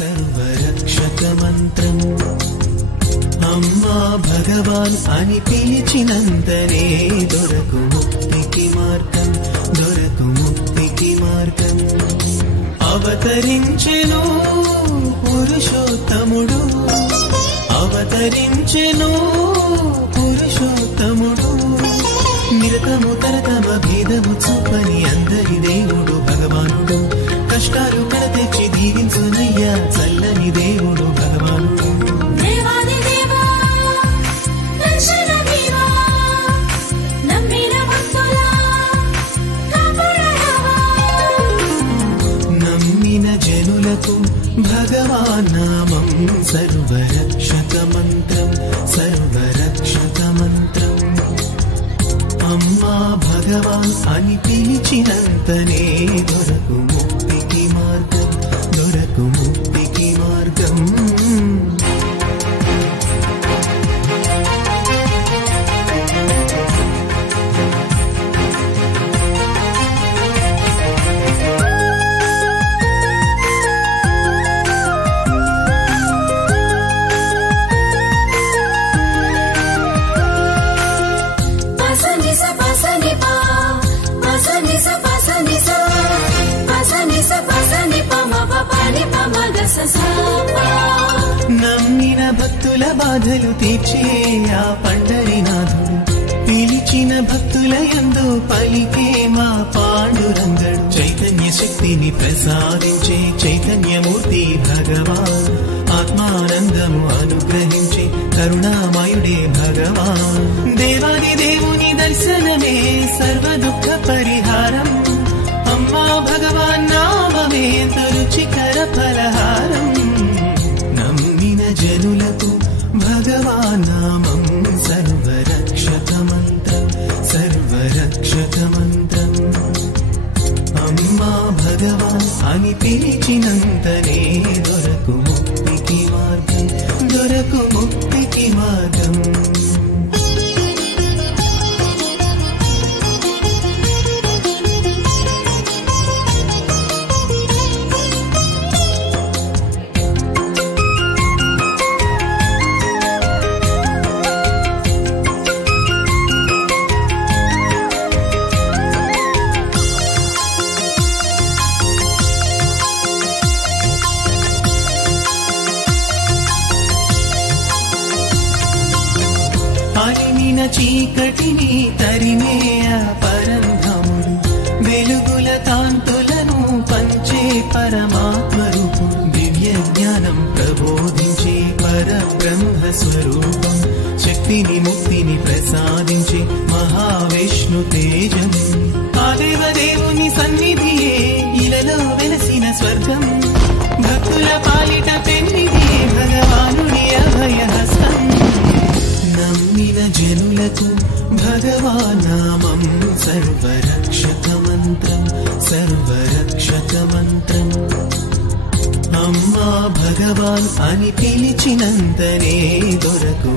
సర్వరక్షక మంత్రం. అమ్మా భగవాన్ అని పిలిచినంతనే దొరకు ముక్తికి మార్గం, దొరకు ముక్తికి మార్గం. అవతరించెను పురుషోత్తముడు, అవతరించెను పురుషోత్తముడు. నిరతము తరతమ భేదము చూపని అందరి దేవుడు భగవానుడు. కష్టాలు కడతెచ్చి దీవించునయ్యా చల్లని దేవుడు భగవానుడు. నమ్మిన జనులకు భగవాన్ నామం సర్వరక్షక మంత్రం, సర్వరక్షక మంత్రం. అమ్మా భగవాన్ అని పిలిచినంతనే దొరకు ముక్తికి మార్గం, దొరకు ముక్తికి మార్గం. నమ్మిన భక్తుల బాధలు తీర్చే ఆ పండరినాథుడు, పిలిచిన భక్తుల యందు పలికే మా పాండురంగడు. చైతన్య శక్తిని ప్రసాదించే చైతన్యమూర్తి భగవాన్, ఆత్మానందము అనుగ్రహించే కరుణామయుడే భగవాన్. దేవాది దేవుని దర్శనమే సర్వ దుఃఖ పరిహారం. అమ్మా భగవాన్ నామమే రుచికర ఫలహారం. నమ్మిన జనులకు భగవాన్ నామం సర్వరక్షక మంత్రం, సర్వరక్షక మంత్రం. అమ్మా భగవాన్ అని పిలిచినంతనే దొరకు ముక్తికి మార్గం, దొరకు ముక్తికి మార్గం. అలిమిన చీకటిని తరిమే పరంధముడు, వెలుగుల కాంతులను పంచే పరమాత్మరూపు. దివ్య జ్ఞానం ప్రబోధించే పరబ్రహ్మ స్వరూపం. శక్తిని ముక్తిని ప్రసాదించే మహావిష్ణు తేజం. ఆ దేవదేవుని సన్నిధియే ఇలలో వెలసిన స్వర్గం. భక్తుల పాలిట పెన్నిధియే భగవానుని అభయహస్తం. నమ్మిన జనులకు భగవాన్ నామం సర్వరక్షక మంత్రం, సర్వరక్షక మంత్రం. అమ్మా భగవాన్ అని పిలిచినంతనే దొరకు